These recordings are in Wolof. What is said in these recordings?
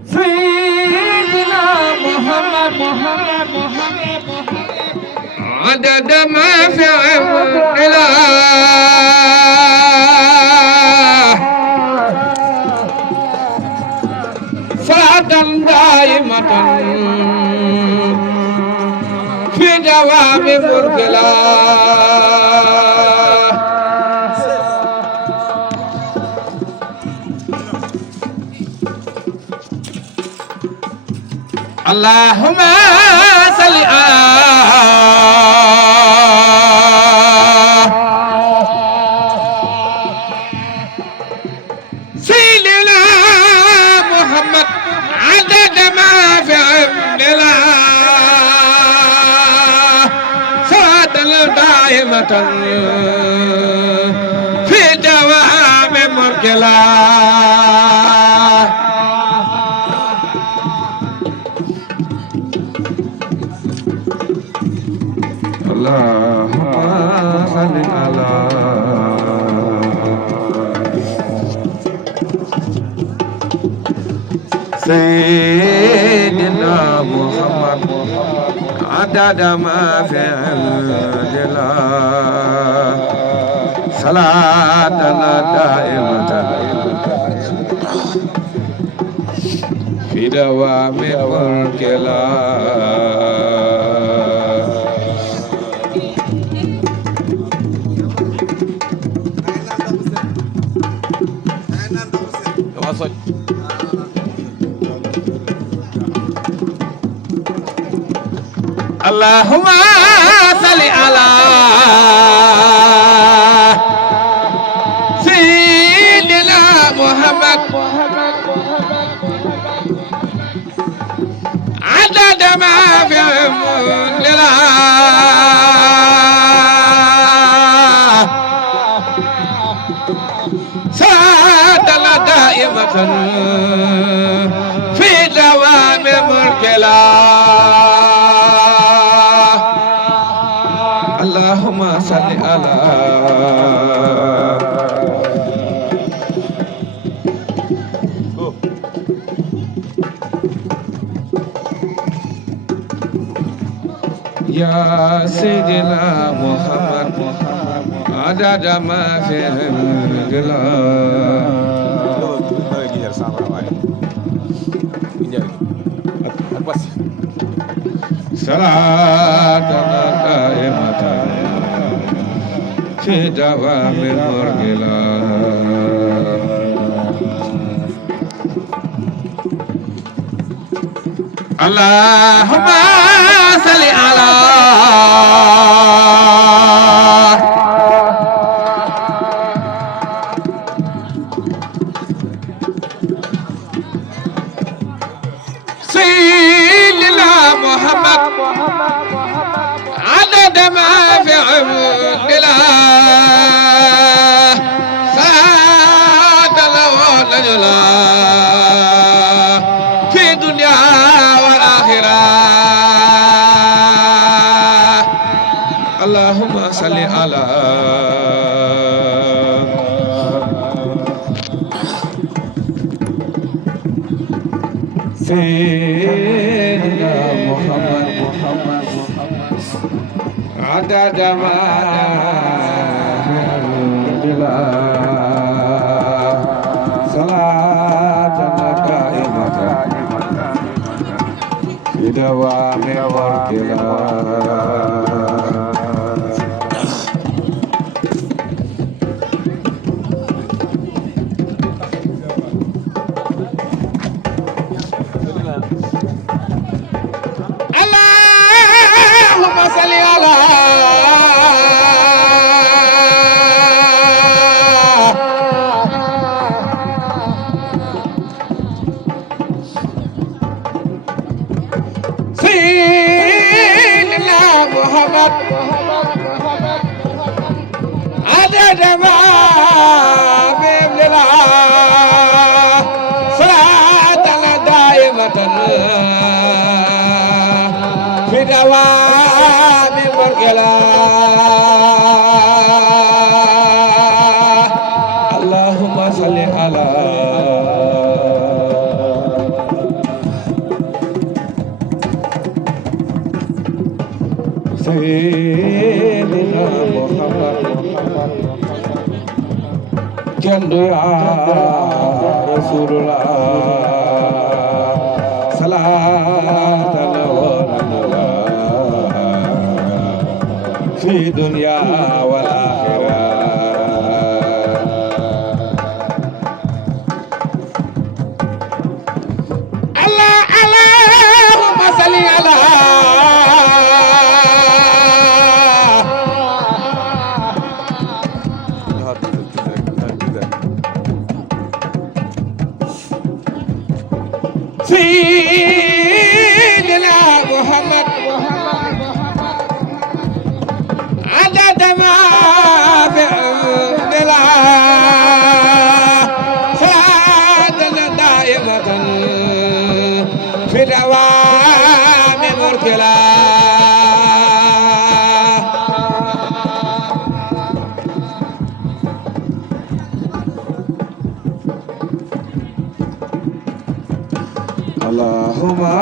سيدنا محمد عدد ما في الإله صلاة دائمة في دوام ملك الله اللهم صل على سيدنا محمد عدد ما في علم الله صلاة دائمة في دوام ملك الله اللهم صل على سيدنا محمد عدد ما في الجلال صلاتنا دائمة في دوام ملك الله اللهم صل على سيدنا محمد عدد ما في الله صلاة دائمة في دوام ملك الله اللهم صل على يا سيدنا محمد عدد ما في الجلال صلاة دائمة في دوام ملك الله اللهم صل على سيدنا محمد عدد ما في علم الله ساد له في دنيا والآخرة اللهم صل على سيدنا محمد عدد ما في الجلال صلاة دائمة في دوام ملك الله اللهم صل على سيدنا محمد عدد ما في الله صلاة دائمة في دوام ملك الله اللهم صل على kenn du yaa Rasulullah salaatan wa fi dunya wal aaxira Allahumma salli ala Sayyidina Muhammad adada ma fi salatan daimatan fi dawami murkila Allahumma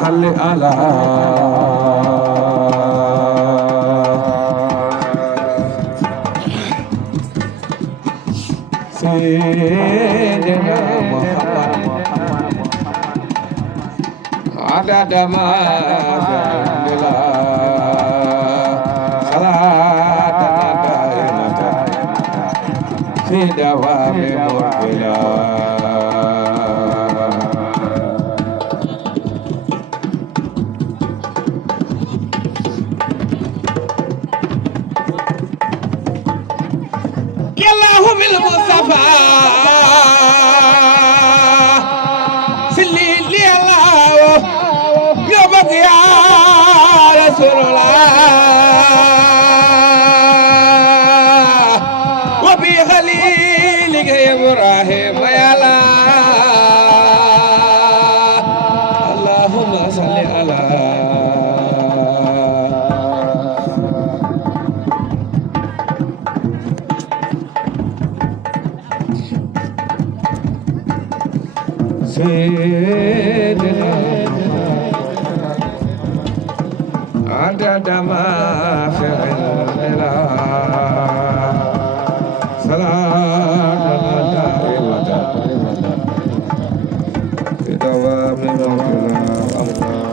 salli ala Sayyidina Muhammad adada ma salatan daimatan fi dawami murkila بالمصطفى سلي لي الله يا بقي يا رسول الله وبي خليلك يا ابراهيم يا الله اللهم صل على Sayyidina adada ma fi salatan daimatan fi dawami murkila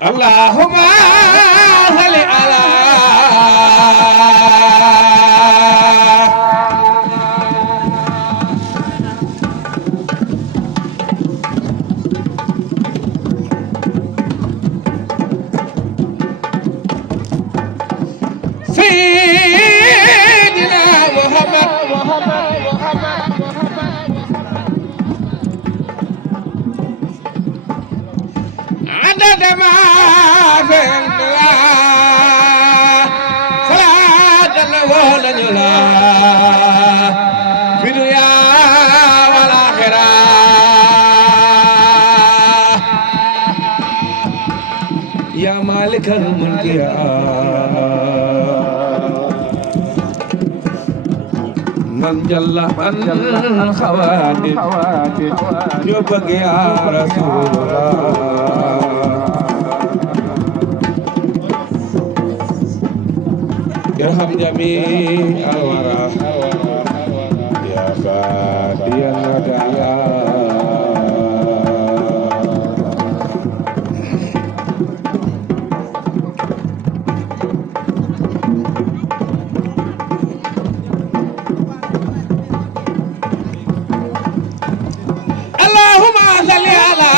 Allahumma salli ala Sayyidina Muhammad adada ma salatan wa fi dunya wal aaxira ya malikal mulki man jalla an khawadir yo bëgg ya Rasulullah irham jami al-wara ya fadiyan wadaya Allahumma salli ala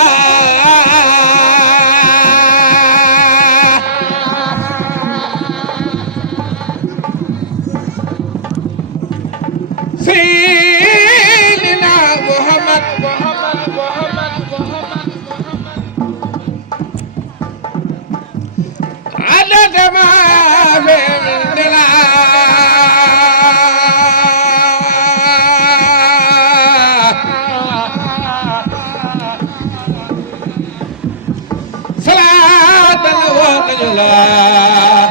الله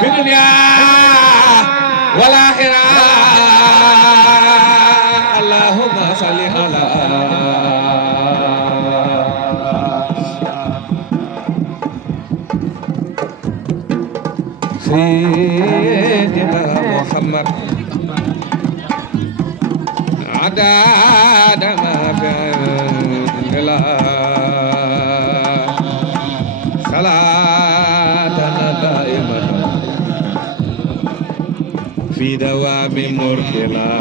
في الدنيا والآخرة اللهم صل على سيدنا محمد عدد ما في صلاة دائمة في دوام مركنا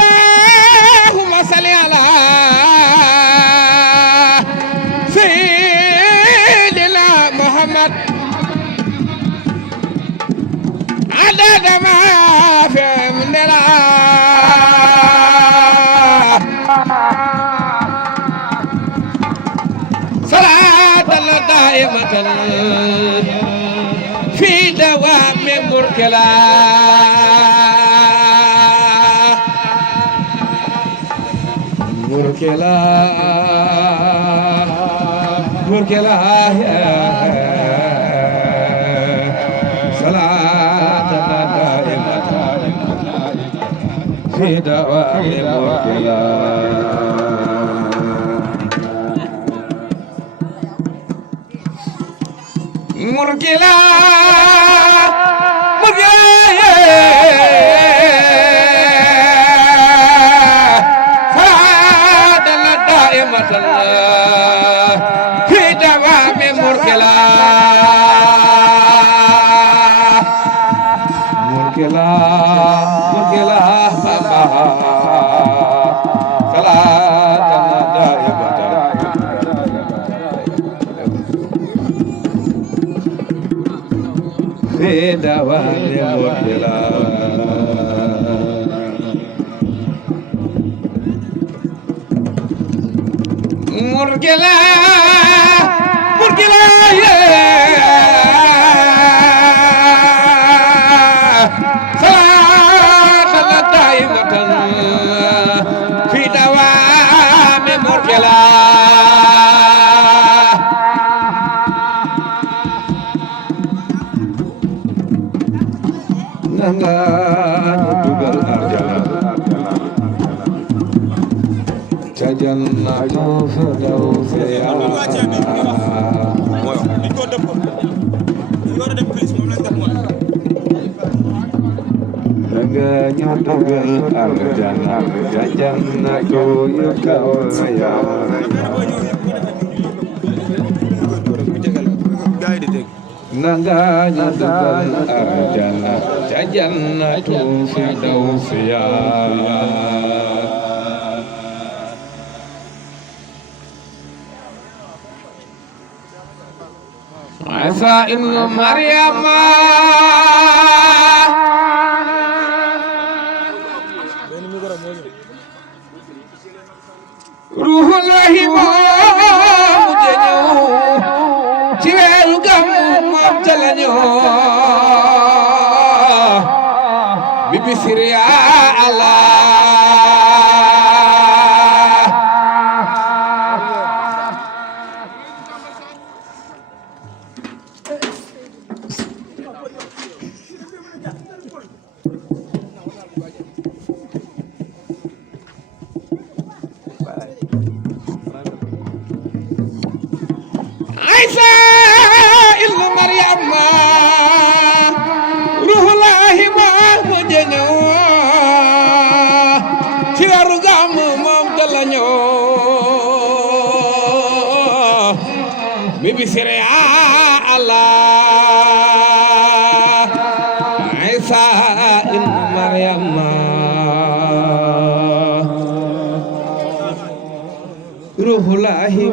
اللهم صل على سيدنا محمد عدد ما في مننا صلاة دائمة في دوام مركلا مركلا مركلا صلاة دائمة في دوام مركلا مركلا في دوام مركلا مركلا مركلا صلاة دائمة في دوام مركلا مركلا مركلا صلاة دائمة في دوام مركلا نغا ندوغل أرجلا جنة فردوس Naga nyodogal arjana jajana koyo kawaya Naga nyodogal arjana jajana firdausiya Isa ibnu Maryam Ruhullahi moo mujj ñëw ci weeru Gàmmu moom ca la ñëw bi bisri ya Allah Isa ibnu Maryam Ruhullahi moo mujj ñëw ci weeru Gàmmu moom ca la ñëw bi bisri ya Allah Isa ibnu Maryam Ruhullahi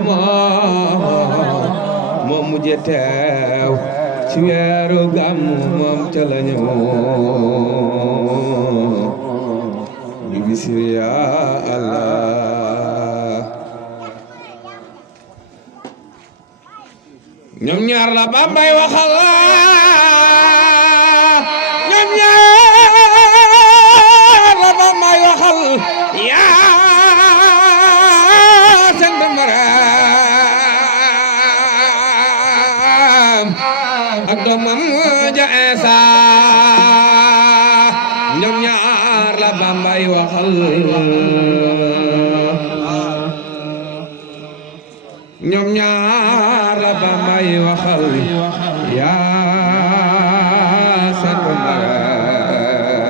moo mujj teew ci weeru Gàmmu moom ca la ñëw bi bisri ya Allah ñoom ñaar la Bambay waxal ñoom ñaar la Bambay waxal waxal ñoom ñaar la Bambay waxal yaa sant Maram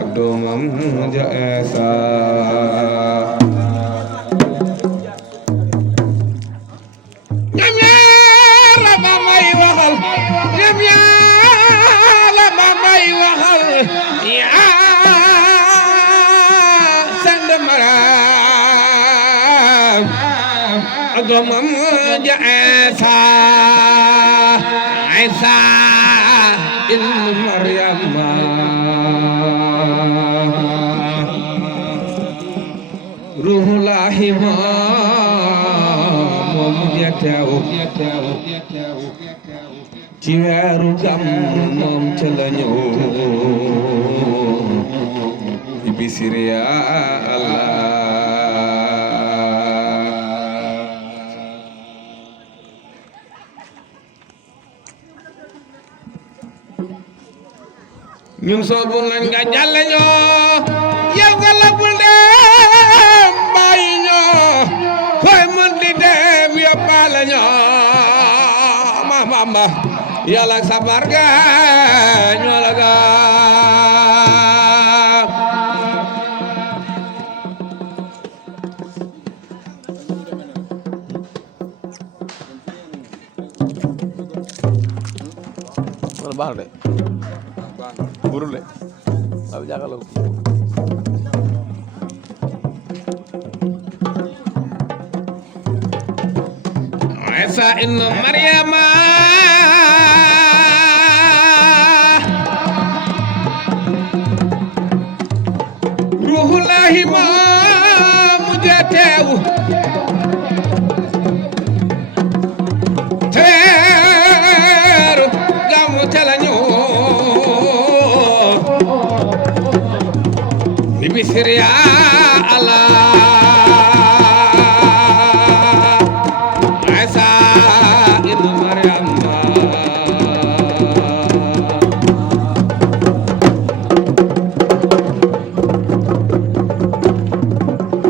ak doomam ja Isa ñoom ñaar la Bambay waxal ñoom ñaar la Bambay waxal yaa sant Maram ak doomam ja Isa Isa ibnu Maryama ruhullahi moom ja teew ci weeru gam moom ca la ñëw ci bisir ya Allah ñun soobu nañ nga jàlle ñoo yow nga labul dem bàyyi ñoo koy mën di dem yóbbaale ñoo ma Bamba yàlla ak sa barke ñoo la ga wala baax de burule ab jagalo Isa ibnu Maryama ruhullahi ma mujatew teru gamu telañu ni bisir ya Allah Isa ibnu Maryama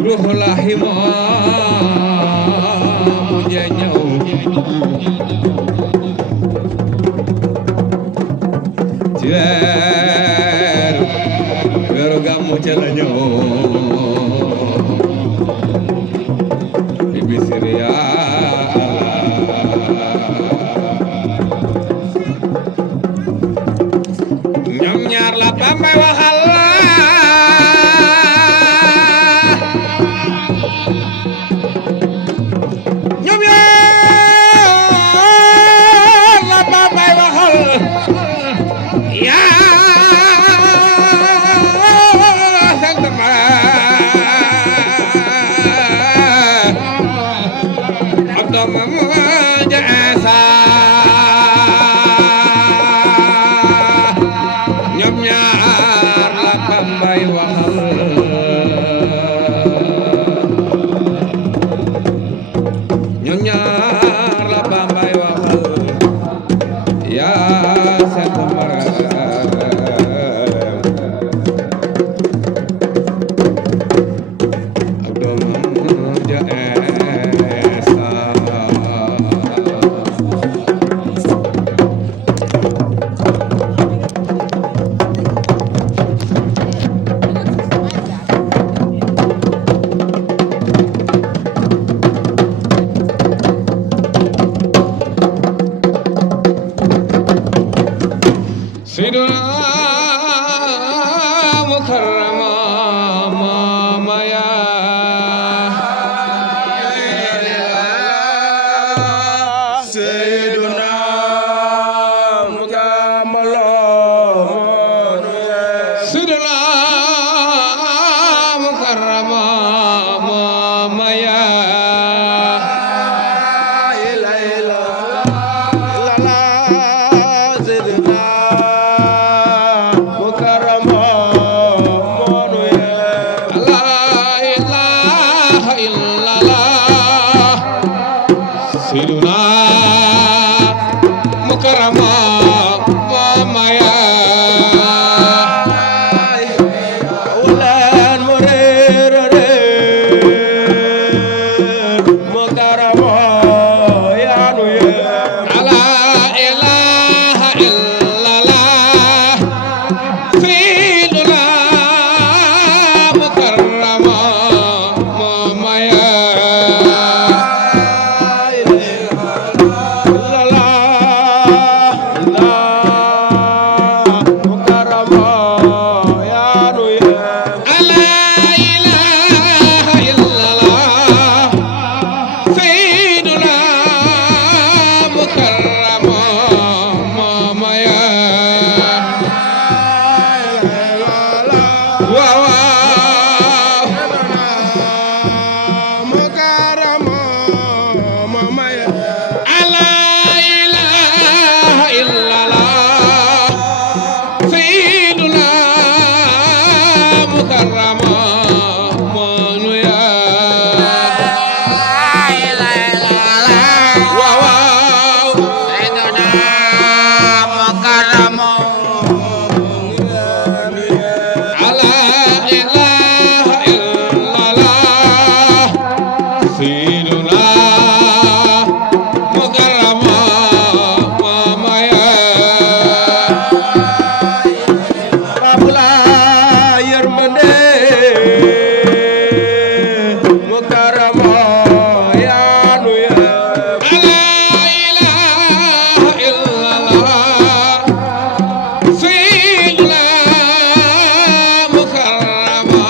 ruhullahi ma mujañaw weeru gàmmu ca la ñëw bi bisir ya ñoom ñaar la Bambay waxal ñoom ñaar la Bambay waxal yaa sant Maram ak doomam ja Isa ñoom ñaar la Bambay waxal ñoom ñaar la Bambay waxal yaa sant Maram ak doomam ja Isa Sayyiduna mukarrama mama ya Sayyiduna mukamalo Sayyiduna mukarrama mama ya Sayyiduna mukarrama mukarrama moonu yaa waaw waaw Sayyiduna mukarrama ala ilaha illallah sayyiduna mukarrama mama yaa abula yërmande mukarrama yaanu yaa ala ilaha illallah sayyiduna mukarrama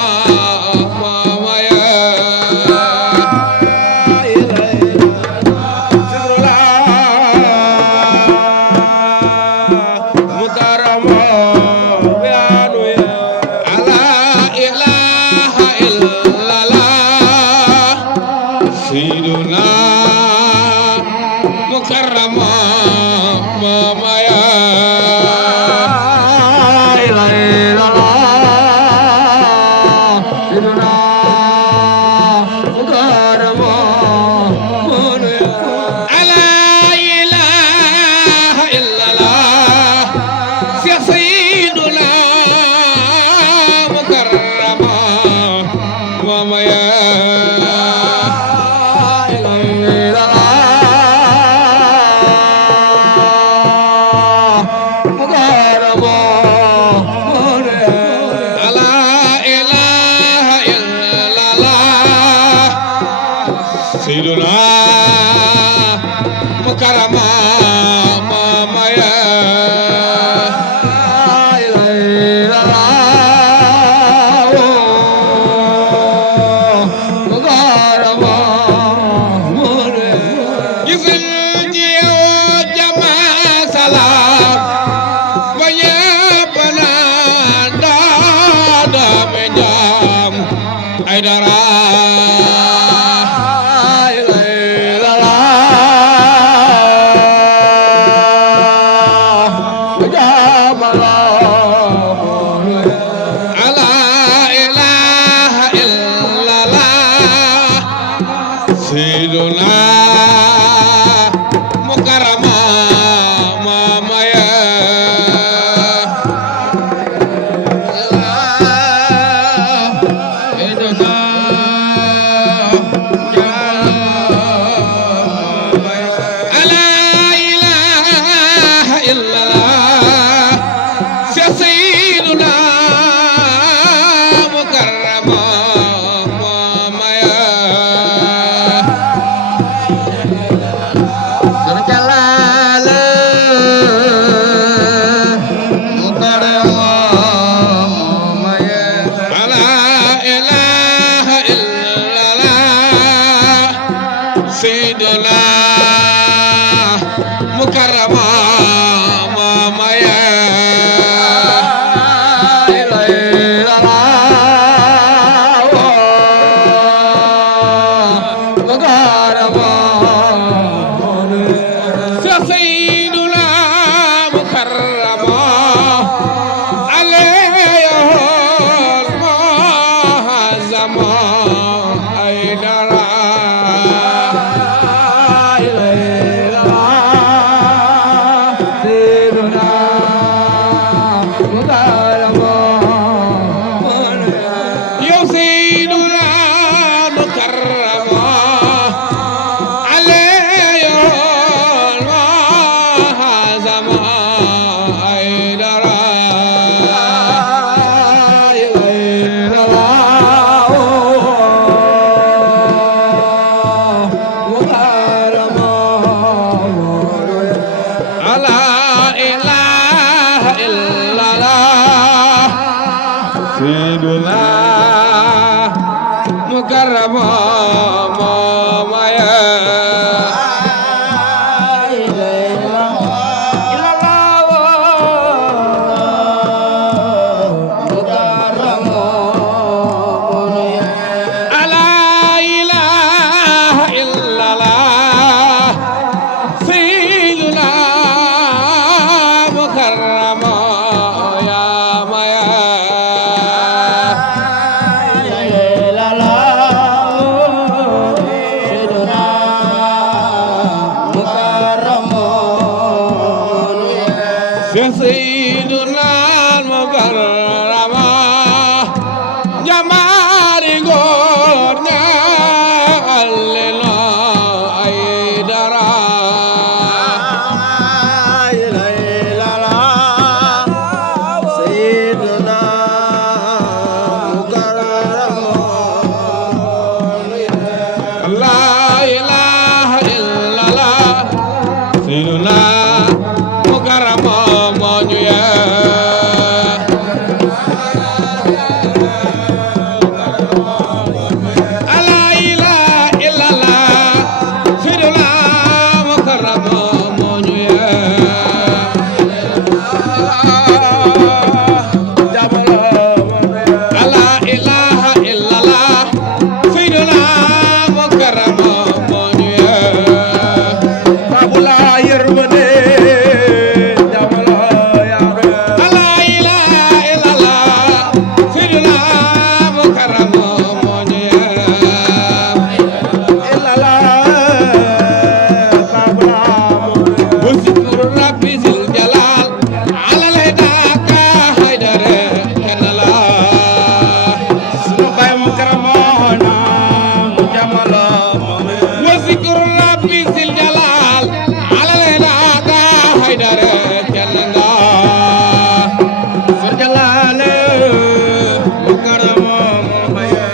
mama Sayyiduna mukarrama mama ya ala ilaha illallah Sayyiduna mukarrama mama ya Sayyiduna mukarrama mama ya gisal ji yow jama salaam ba ñépp naan daada me jaam ay dara ala ilaha illallah sayyiduna mukarrama mama ya sayyiduna ala ilaha illallah sayyiduna mukarrama mama ya ala ilaha illallah sayyiduna mukarrama mama ya sayyiduna mukarrama alayhi muhazzama ay dara yow sayyiduna mukarrama alayhi muhazzama ay dara ala ilaha illallah sayyiduna mukarrama mama ya ala ilaha illallah sayyiduna mukarrama ya maya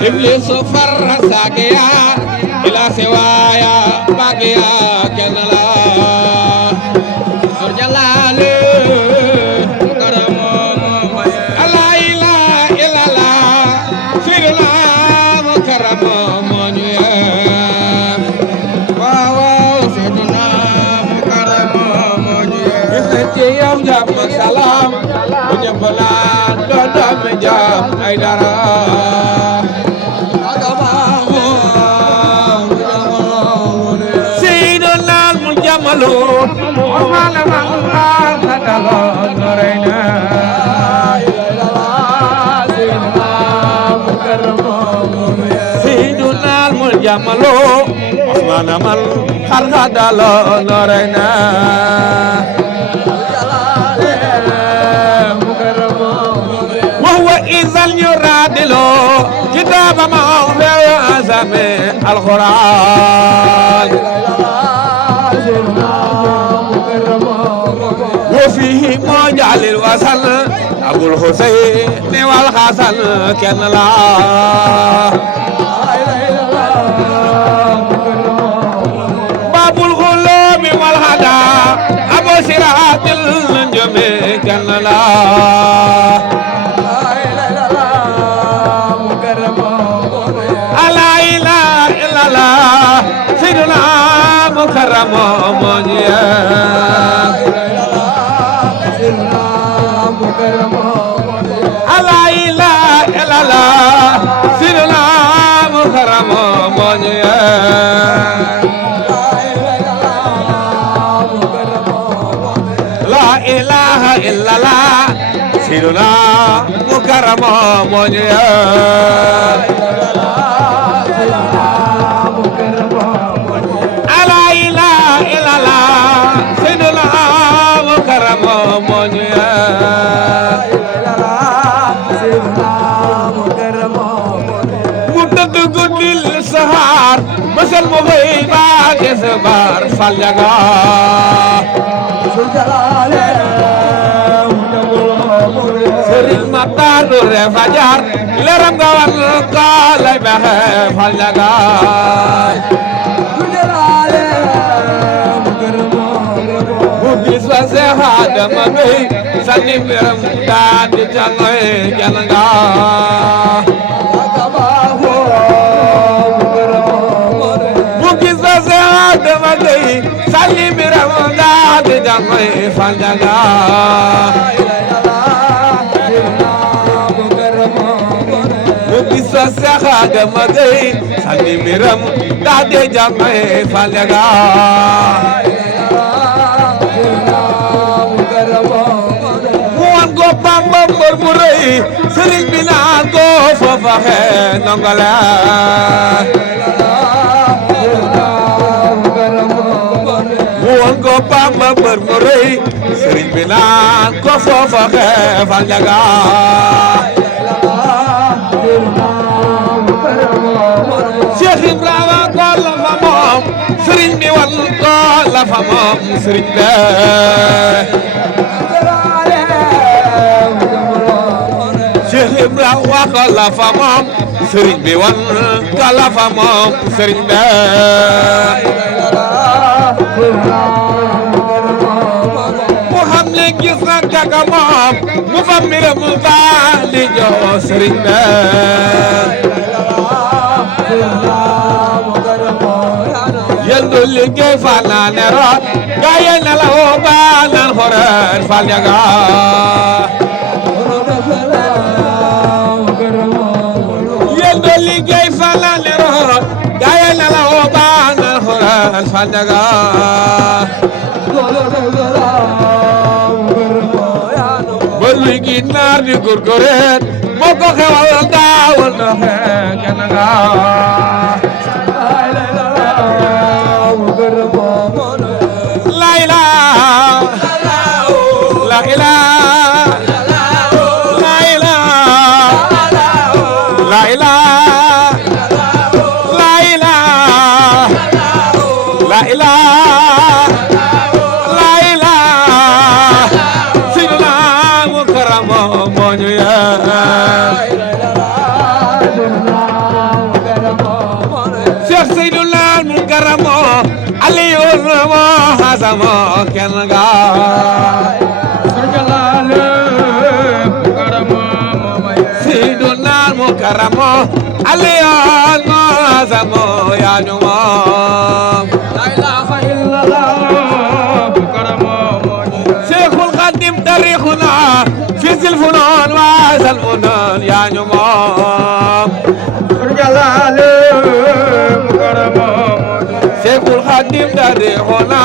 إبليس فرساكيا إلى سوايا باقيا كنلا سجلال كرم لا إله إلا الله سيدنا مكرم منيا واو سيدنا مكرم منيا بسنتي يوم جاب سلام وجبلا دودم جاب أيدارا سيدنا المجمل عثمان من خرج نورنا وهو إذا يرادل كتاب ما هو أعظم القرآن وفيه مجال الوصل أبو الحسين والحسن كان لا باب الغلوم والهدى أبو سراج النجم كان لا لا إله إلا الله سيدنا مكرم منيا لا إله إلا الله سيدنا مكرم منيا لا إله إلا الله سيدنا مكرم منيا لا إله إلا الله سيدنا مكرم منيا مدد قدل سهار مسل مغيبا كسبار فالجغا سرين مطار نور فجار لرم غوان قال بها فالجغا Sehat mami sani biram tadi jangai jalanga mungkin sehat mami sani biram tadi jangai fanjaga mungkin sehat mami sani biram tadi jangai fanjaga Bamba murmurai sering bina ko fofa he nongala Muan ko Bamba murmurai sering bina ko fofa he faljaga Syekh Ibrahim ko la famom sering biwan ko la famom sering be Cheikh Ibrahima wax la fa moom sëriñ bi wan ka la fa moom sëriñ bi mu xam ne gis na kaka moom mu fa mbiram daal di jox sëriñ be yendu liggéey fal naa ne root gaa yi ne la woo baa naan xoreen fal ñaga yendu liggéey fal naa ne root gaa yi ne la woo baa naan xoreen fal ñaga ba luy ginaar di gurgureet moo ko xewal daawal na xee kenn nga la ilaha la ilaha la ilaha la ilaha la ilaha la ilaha la ilaha sidina mukarrama moñu ya Cheikh Seydina mukarrama Aliyul Muhazzama kenn nga Seydina mukarrama Aliyul Muhazzama ya ñu moom la ilaha illallah mukarrama Cheikhul Khadim tarikhuna fi zilfunun wa zalfunun ya ñu moom Cheikhul Khadim tarikhuna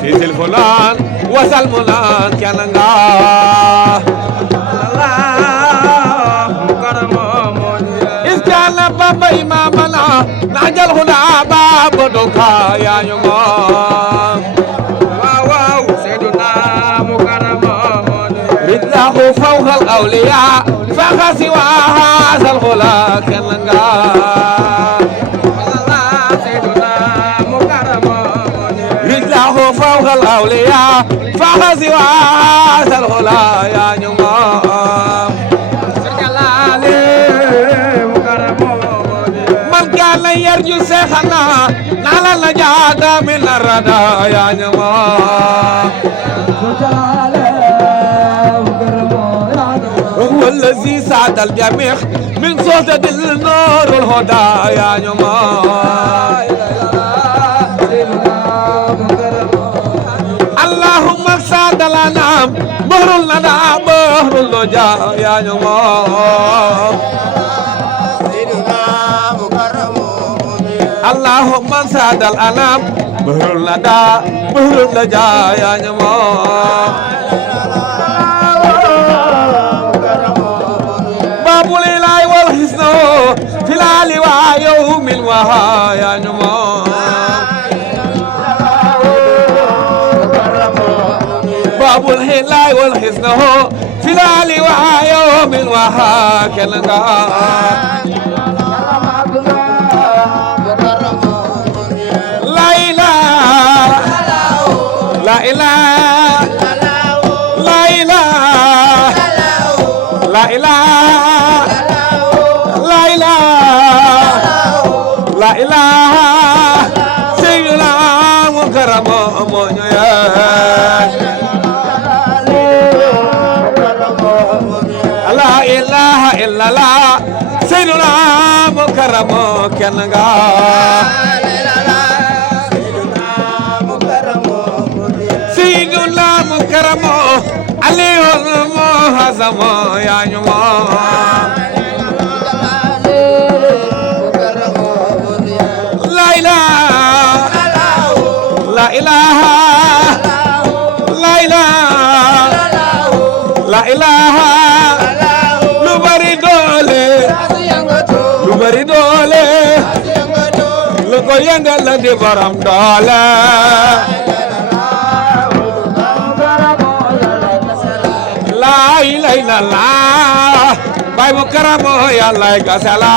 fi zilfunun wa zalfunun kenn nga iskana baba imamana najal huda baba doka ya ñu moom waaw Seydina mukarrama ridlahu fawqa al-awliya fa khasiwa hadha al-khula kenn nga Seydina mukarrama ridlahu fawqa al-awliya fa khasiwa hadha al-khula ya ñu moom كان يرجو شيخنا نال النجاة من الردى يا جماعة هو الذي سعد الجميع من صوت النور الهدى يا جماعة اللهم سعد الأنام بحر الندى بحر اللجا يا جماعة اللهم سعد الأنام بحر الندى بحر اللجا يا جماعة باب الإله والحسن في العلي ويوم الوها يا جماعة باب الإله والحسن في العلي ويوم الوها كنغا La ilaha la ilaha la ilaha la ilaha la ilaha Seydina mukarrama moñu ya la ilaha illallah Seydina mukarrama kenn nga mukarrama Aliyul Muhazzama ya ñu moom la ilaha la ilaha la ilaha la ilaha lu bari doole lu ko yëngal la di borom doole la ilaha illallah bay mukarrama yàlla gasala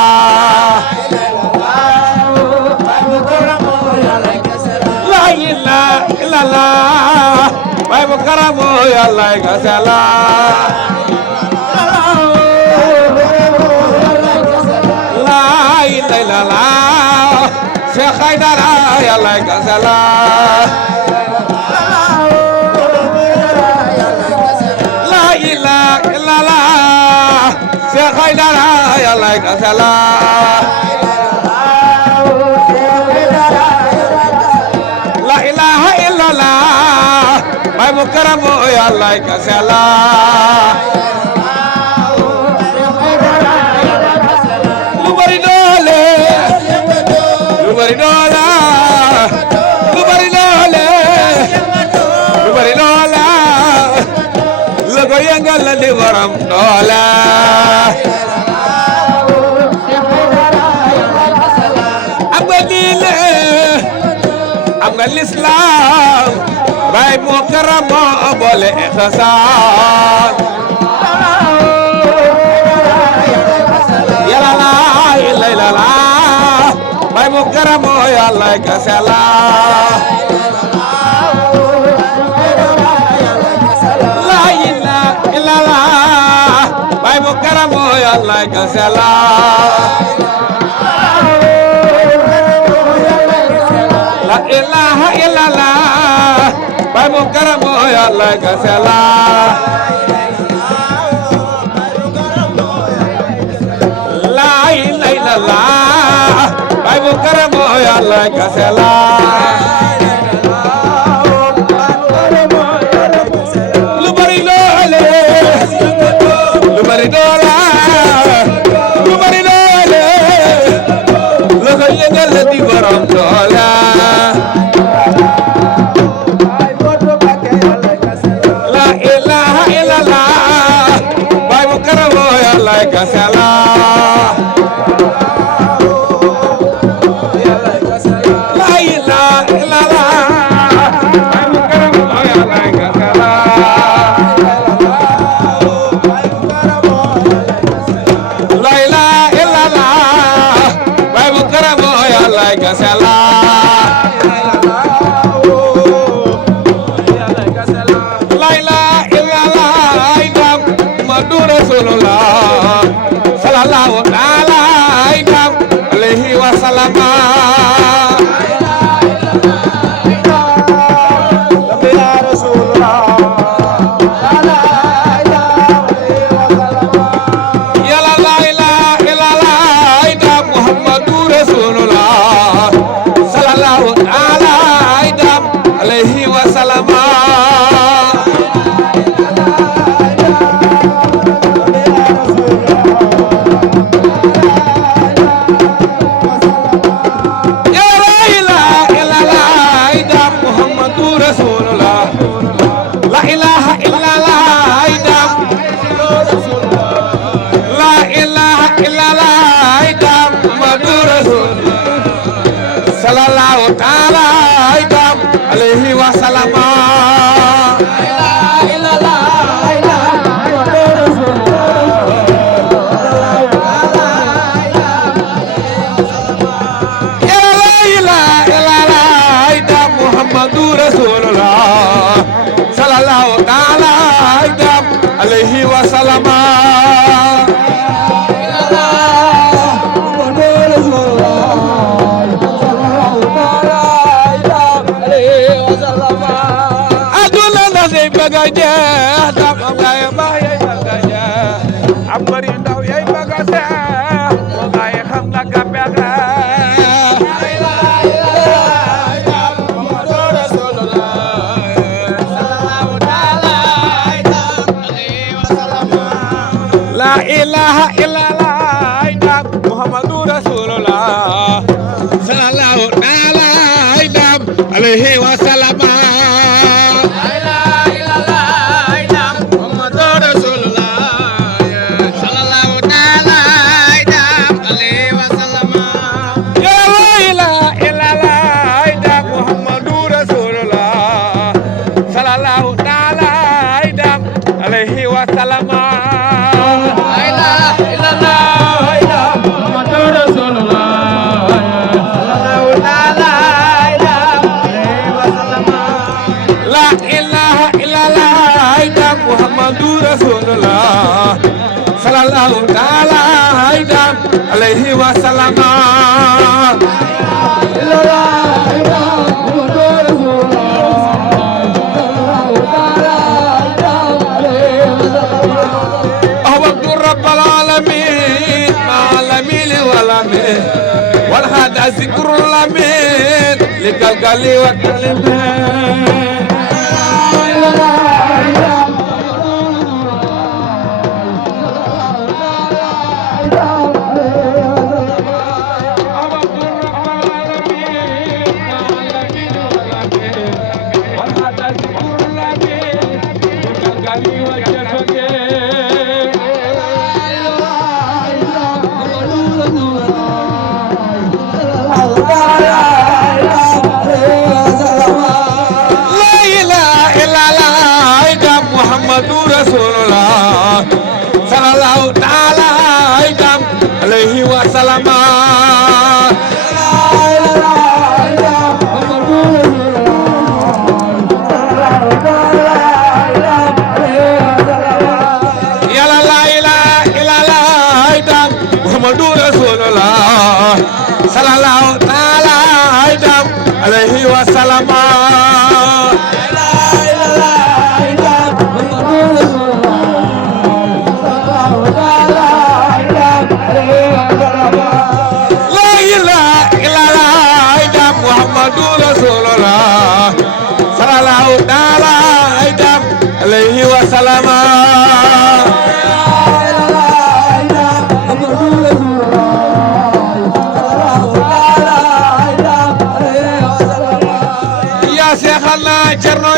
la ilaha illallah bay mukarrama yàlla gasala la ilaha illallah Cheikh Aïdara yàlla gasala عليك سلام لا إله إلا الله باي مكرم يا عليك سلام lu bari doole lu bari doole lu bari doole lu bari doole la ko yëngal la di borom doole am nga diine am nga lislaam bay mu karamo boole ihsaan yàlla la ilaha la bay mu karamo yàlla ka sala la ilaha illallah bay mu karamo yàlla ka sala la ilaha illallah bay mu karamo yàlla ka sala la ilaha illallah bay mu karamo yàlla ka sala lu bari doole lu bari doole lu bari doole la ko yëngal di borom doole la ilaha illallah bay mu karamo yàlla ka sala la ilaha illallah bay mu karamo yàlla ka sala la ilaha illallah bay mu karamo yàlla ka sala la ilaha illallah idam Muhammadu Rasulullah sallallahu ta'ala idam alaihi wasallam yàlla la ilaha illallah idam Muhammadu Rasulullah sallallahu ta'ala idam alaihi wasallam la ilaha illallah idam la ilaha illallah idam Muhammadu Rasulullah sallallahu ta'ala idam alaihi wasallam Muhammadu Rasulullah sallallahu ta'ala idam alaihi wasallam aduna na say bëgga jeex dam am ngay baax yay bëgga jeex am bari ndaw yay bëgga seex mo ngay xam nga gabexe la ilaha illallah idam Muhammadu Rasulullah sallallahu ta'ala idam alaihi wasallam la ilaha illallah idam Muhammadu Rasulullah sallallahu ta'ala idam alaihi wasallam ya la ilaha illallah idam Muhammadu Rasulullah sallallahu ta'ala idam alaihi wasallam Muhammadu Rasulullah sallallahu ta'ala idam alaihi wasallam Rabbil alamin الأمين والهذا ذكر الأمين لقلقلي والكلمين رسول الله صلى الله تعالى عليه وسلم يا لا اله الا الله محمد رسول الله صلى الله تعالى عليه وسلم عليه وسلم يا شيخنا جرنو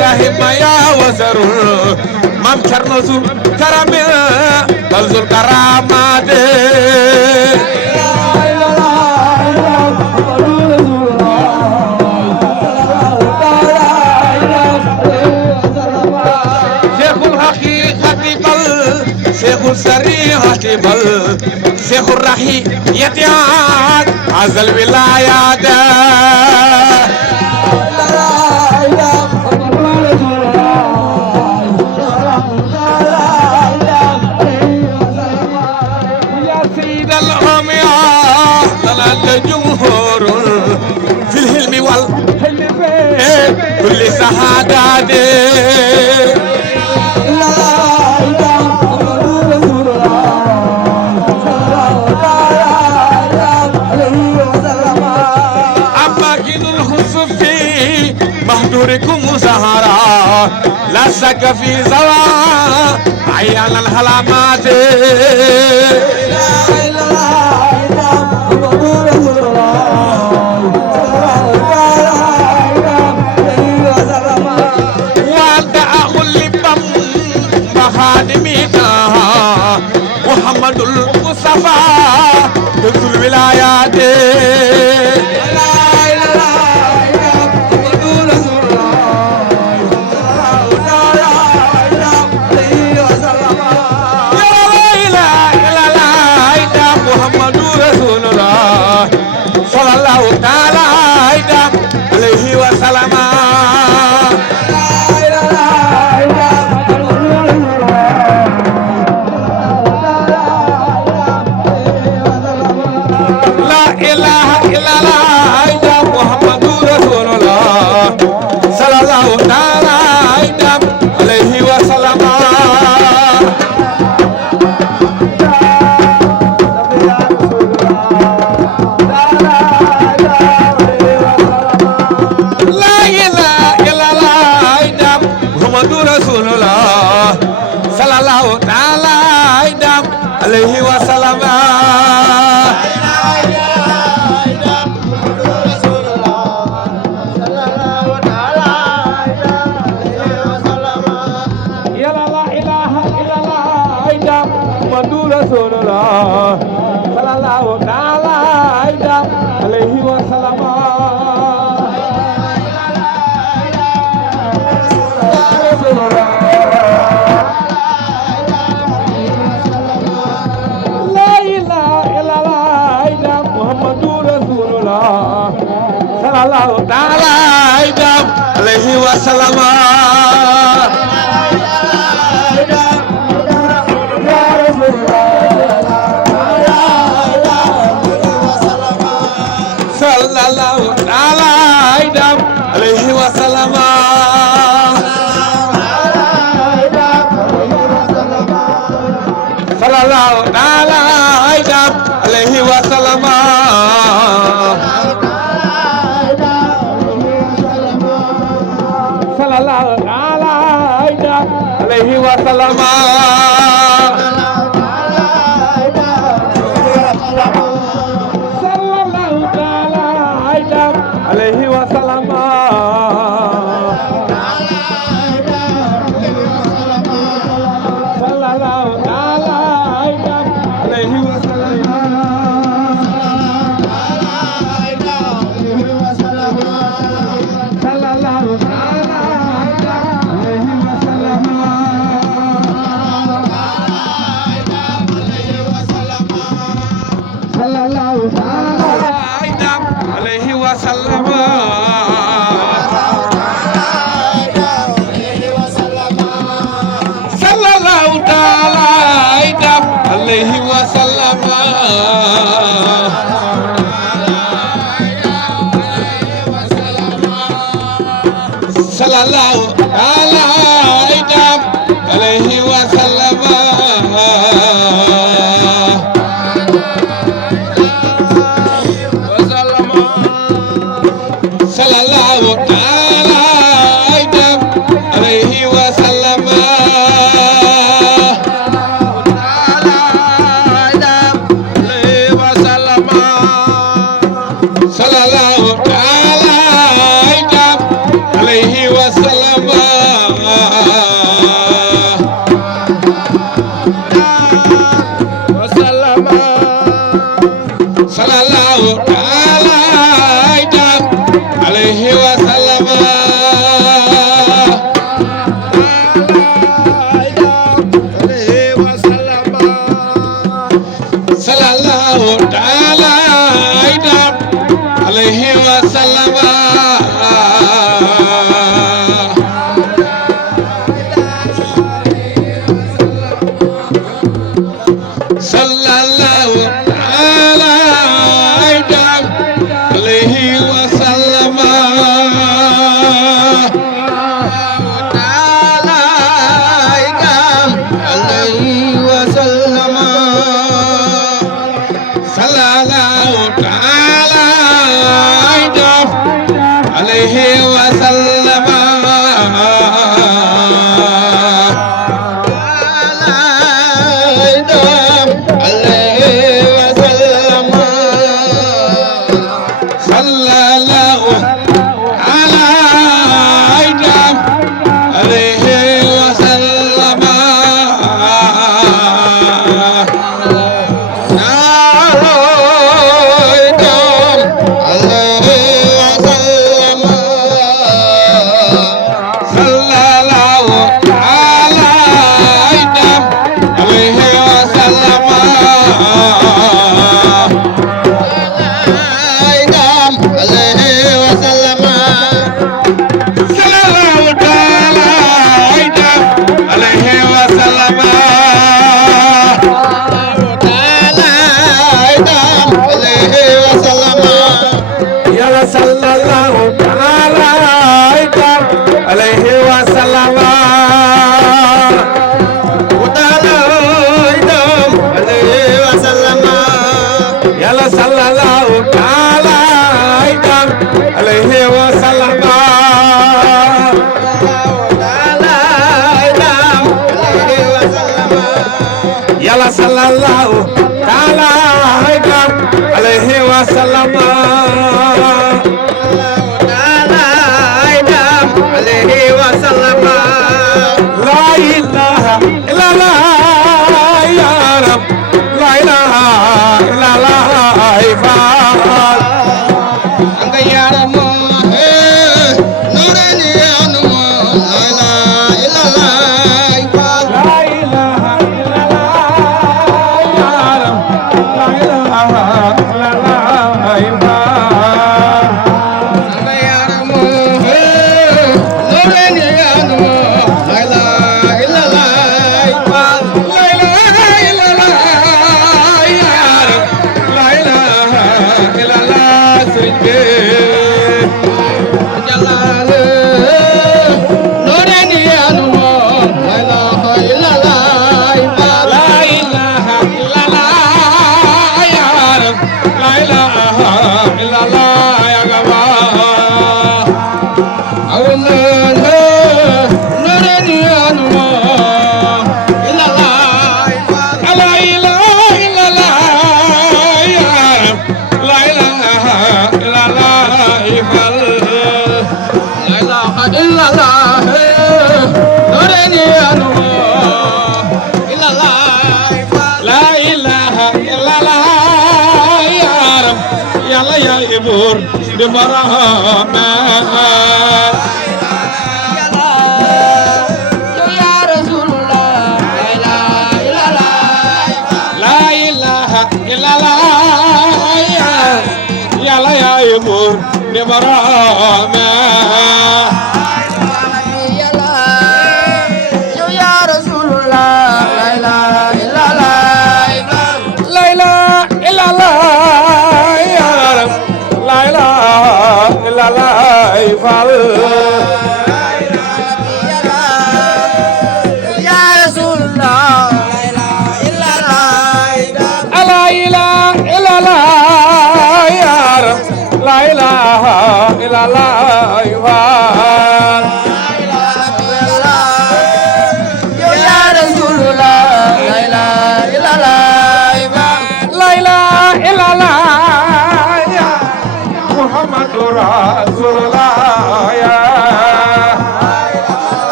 رحم يا وزر مام جرنو زو كرم بلزل كرامات شيخ السريعة بل شيخ الرحي يتعاد عز الولايات يا سيد الأمياء لنا الجمهور في الهلم والحلم كل سعادات مهدوركم سهرا لا شك في زوا عيال الهلامات وانت اخو اللبم بخادمينا محمد المصطفى دكتور الولايات صلى الله تعالى عليه وسلم لا إله إلا الله محمد رسول الله صلى الله تعالى عليه وسلم عليه وسلم يا لا اله الا الله محمد رسول الله صلى الله تعالى عليه وسلم الله تعالى عليه وسلم صلى الله تعالى عليه وسلم صلى الله تعالى عليه la yàlla yaay buur di boroome yàlla yaay buur di boroome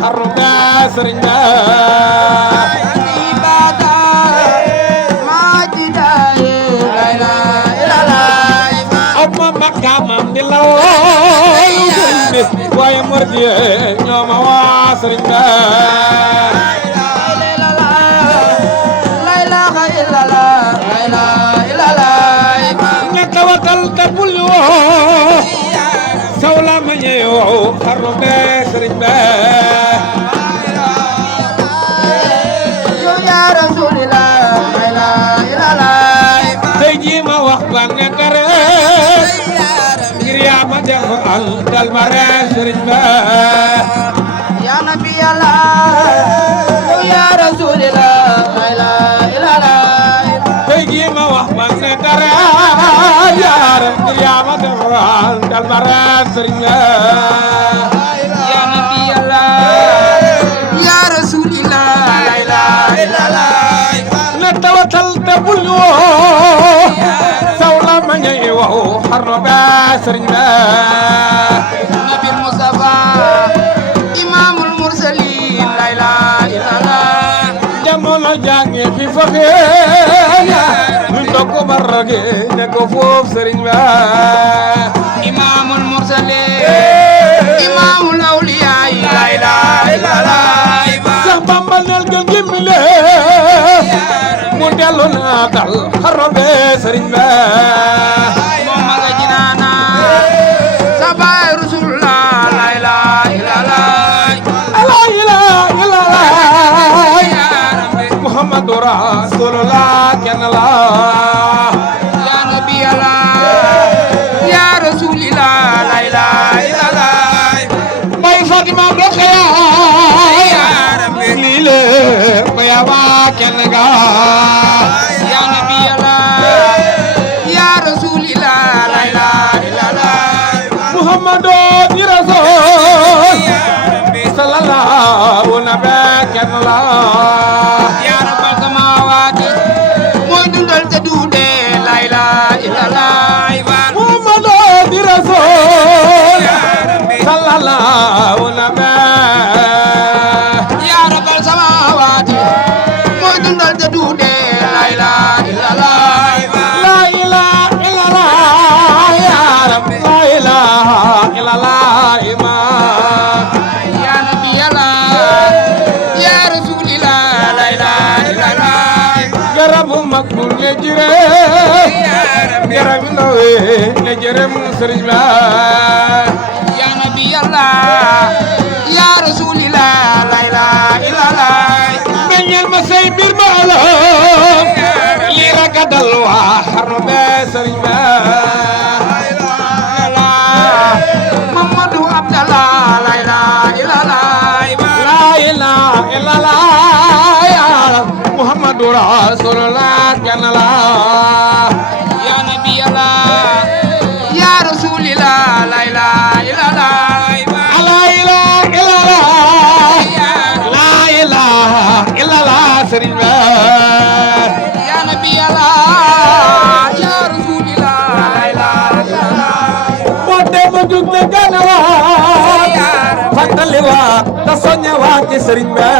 xarnu ba sëriñ ba ibada majidaye la ilaha illallah amma makkaamam di lawoolu sëriñ bi waaye murid yi ñoo ma waa sëriñ ba tawatal te bul woo sawla ma ñëw xarnu be sëriñ be yow ya rasulillah la ilaha illallah tey jii ma wax ba ne dara ngir yaa ma def al dal ma re sëriñ be ya nabi allah yow ya rasulillah la ilaha illallah tey jii ma wax ba ne dara yaaram ngir yaa ma def al dal ma re sëriñ be ya nabi allah ya rasulillah la ilaha illallah na tawatal te bul woo sawla ma ñëw xarnu be sëriñ be nabi mustafa imamul mursalin la ilaha illallah jamono jàngi fi foxe lu ndokk barage ne ko foof sëriñ ba imamul mursalin imamul awliya la ilaha illallah sax Bamba nel gën gimmile mu dellu na dal xarnu be sëriñ ba moom ma nga jinaana sabay rasulullah la ilaha illallah la ilaha illallah muhammadu rasulullah kenn la ya nabi allah ya rasulillah la ilaha illallah bay Fatima Rokhaya lii le baya ba kenn ga ya nabi allah ya rasulillah la ilaha illallah muhammadu di rasul sallallahu nabi kenn la ya rabbal samawati mooy dundal te duude la ilaha illallah muhammadu di rasul sallallahu nabi ya rabbal samawati mooy dundal te duude la ilaha illallah la ilaha illallah ya rabbi la ilaha illallah ma ya nabi allah ya rasulillah la ilaha illallah garabu makbul ne jire garabu ndawe ne jire mu sëriñ ba ya nabi allah ya rasulillah la ilaha illallah meññal ma say mbir ma la li raga dal waa xarnu be sëriñ ba Muhammadu Abdallah la ilaha illallah la ilaha illallah ya rabbi muhammadu rasulullah kenn la ya nabi allah ya rasulillah la ilaha illallah la ilaha illallah la ilaha illallah sëriñ ba ya nabi allah ya rasulillah la ilaha illallah moo dem ma jug te ganawaat fàttali waat te soññewaat ci sëriñ ba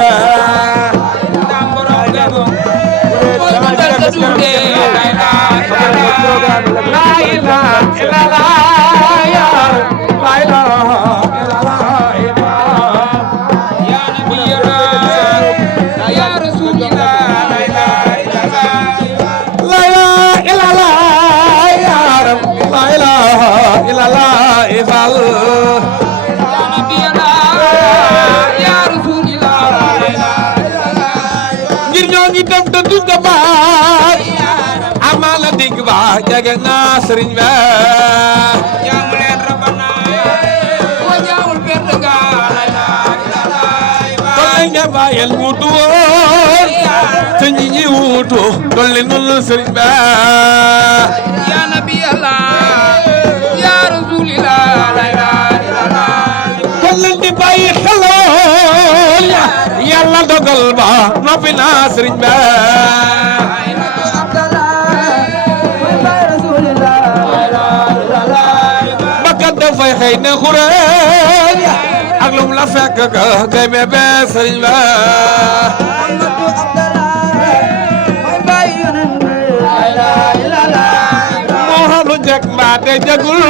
la ilaha illallah ya la ilaha illallah ya nabi allah ya rasulillah la ilaha illallah la ilaha illallah ya rabbi la ilaha illallah ifal ya nabi allah ya rasulillah la ilaha illallah ngir ñoo ngi dem te duñ ko baat amala digg ba jege naa sëriñ ba jaamu leen rabbana wa jaamul benn ga la ilaha illallah kon lañ nga bàyyel mu duwoon te ñi ñi wuutu dolli nunu sëriñ ba ya nabi allah ya rasulillah la ilaha illallah kon lañ di bàyyi xeloon yàlla dogal ba noppi naa sëriñ ba bakkat dafay xëy ne xureen ak lum la fekk ka ngay bébé sëriñ ba Muhammadu Abdallah mooy baay yonent bi la ilaha illallah moo xam lu njëkk mbaa te jagul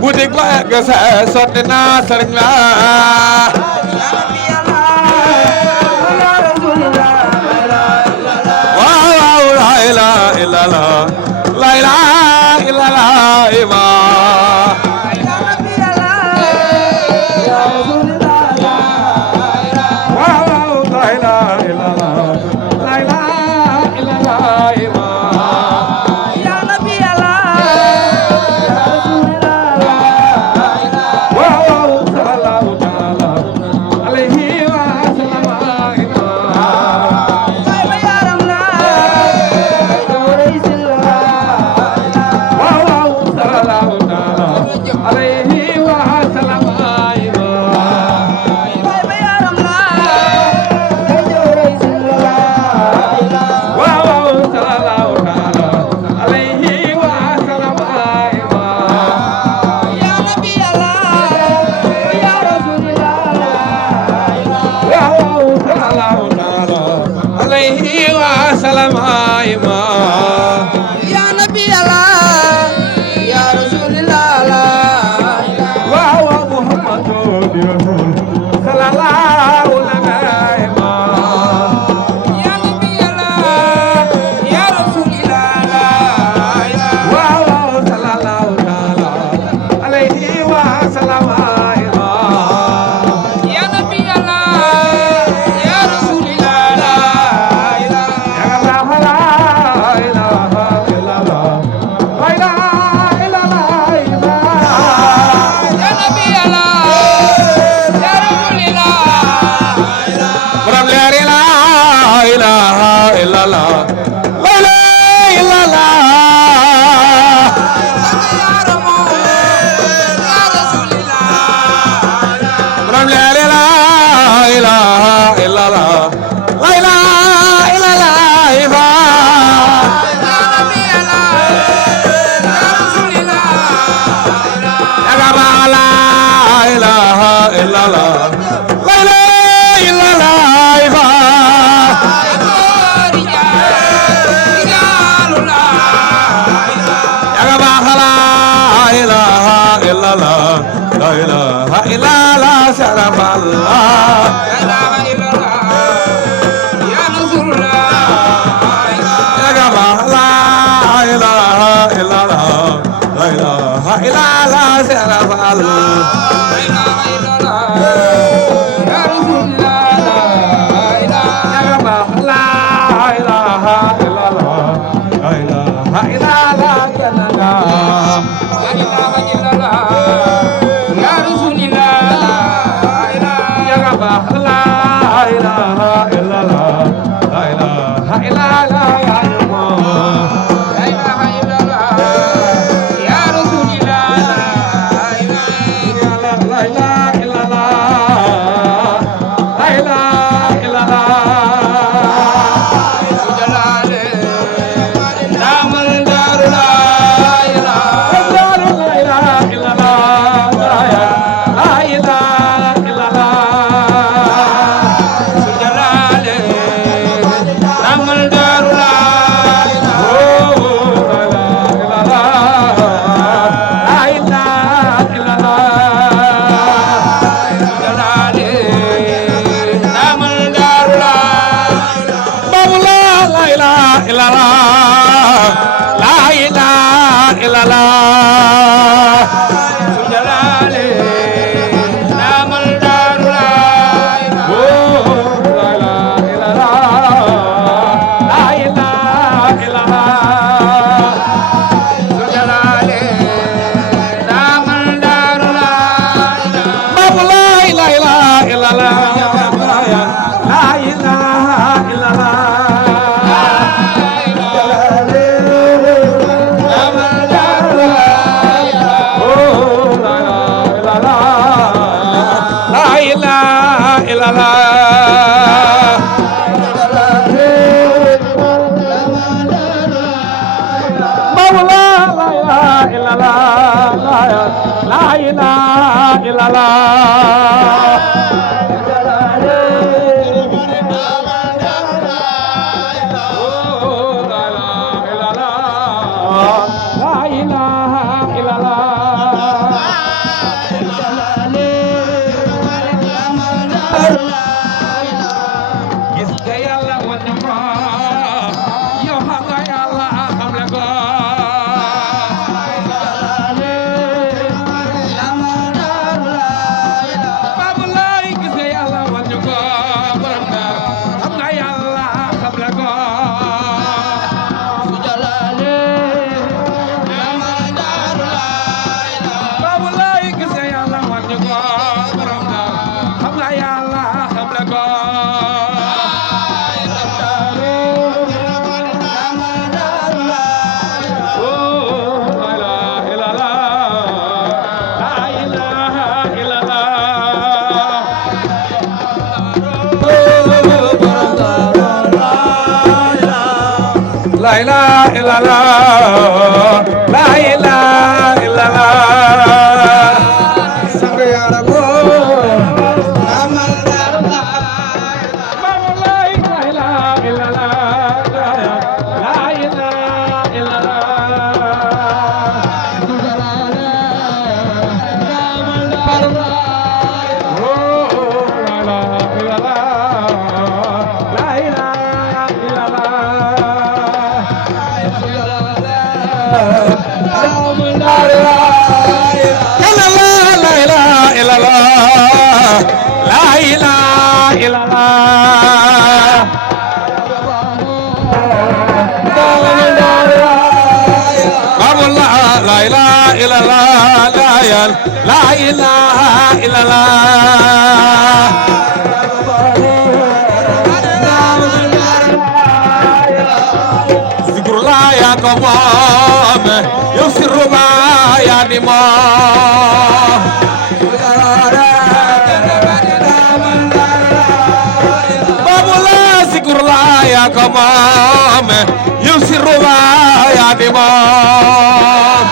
bu dig ba egg sa sotti na sëriñ ba waaw waaw la ilaha illallah la ilaha illallah la ilaha illallah La ilaha illallah, la ilaha illallah. Sang yaram amal darba. La ilaha illallah, la ilaha La ilaha illallah. Zikrullah ya ko moom yow sirru ba ya di moom. Babullah zikrullah ya ko moom yow sirru ba ya di moom.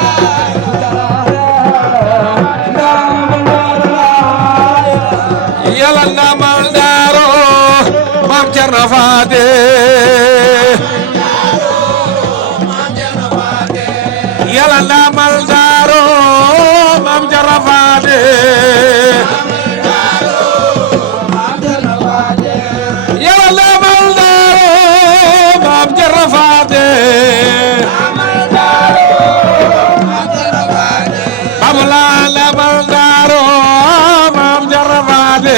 Yàlla ndamal daaro Maam Cerno Faate Yàlla ndamal daaro Maam Cerno Faate Yàlla ndamal daaro Maam Cerno Faate Babula ndamal daaro Maam Cerno Faate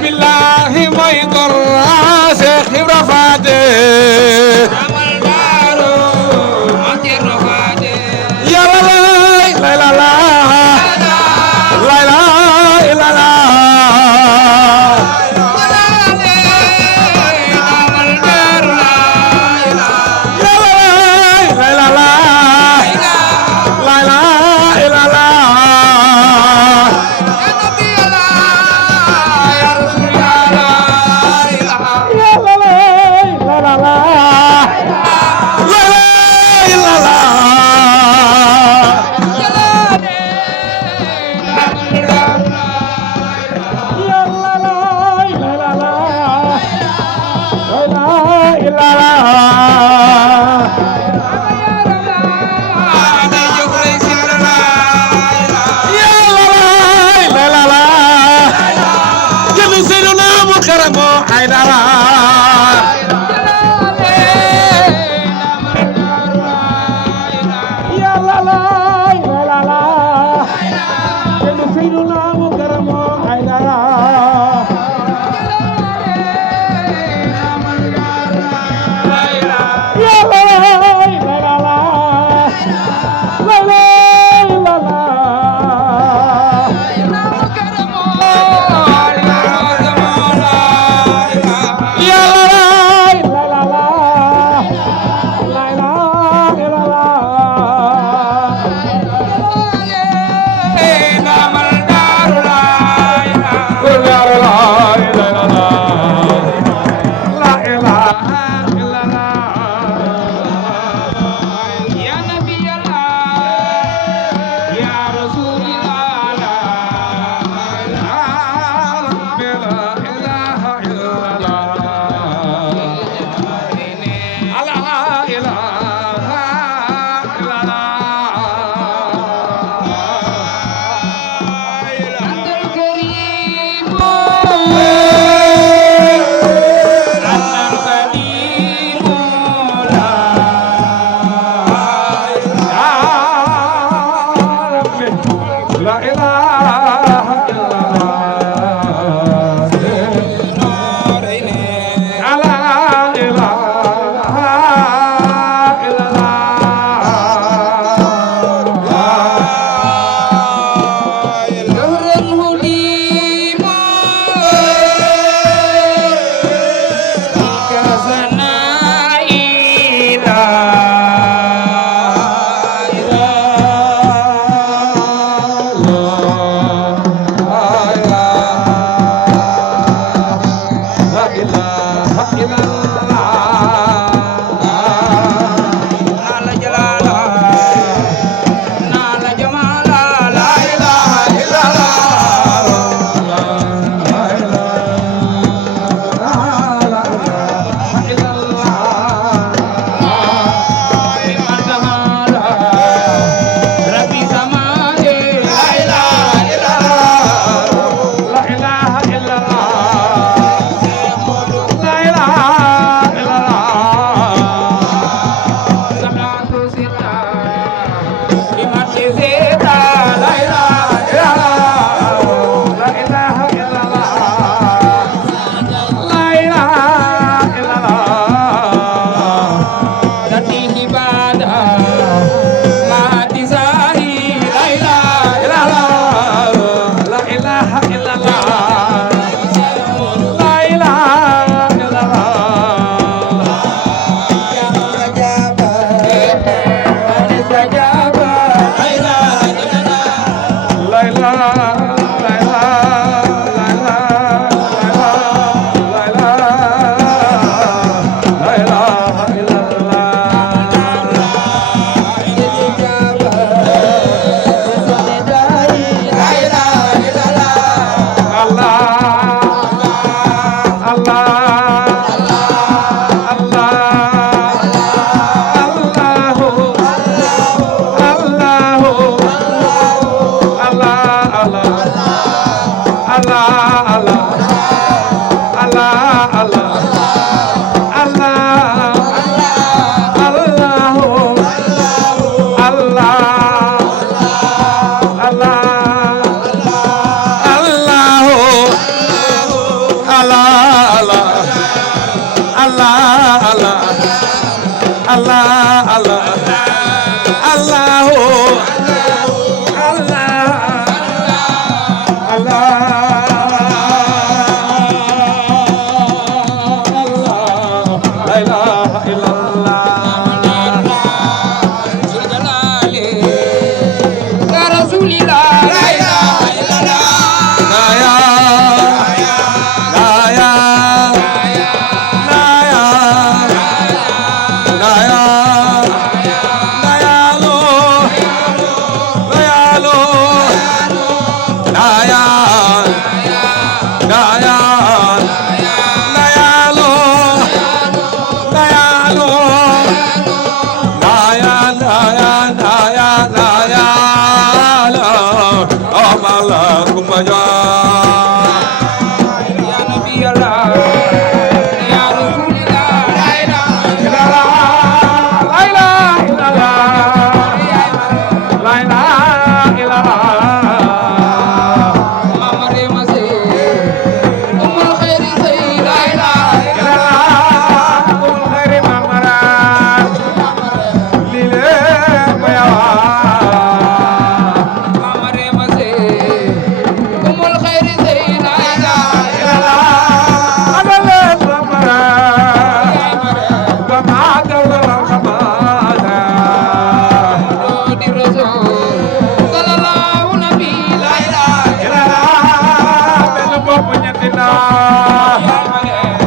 billahi mooy gor Seex Ibra Faate yàlla lay la la lay la la la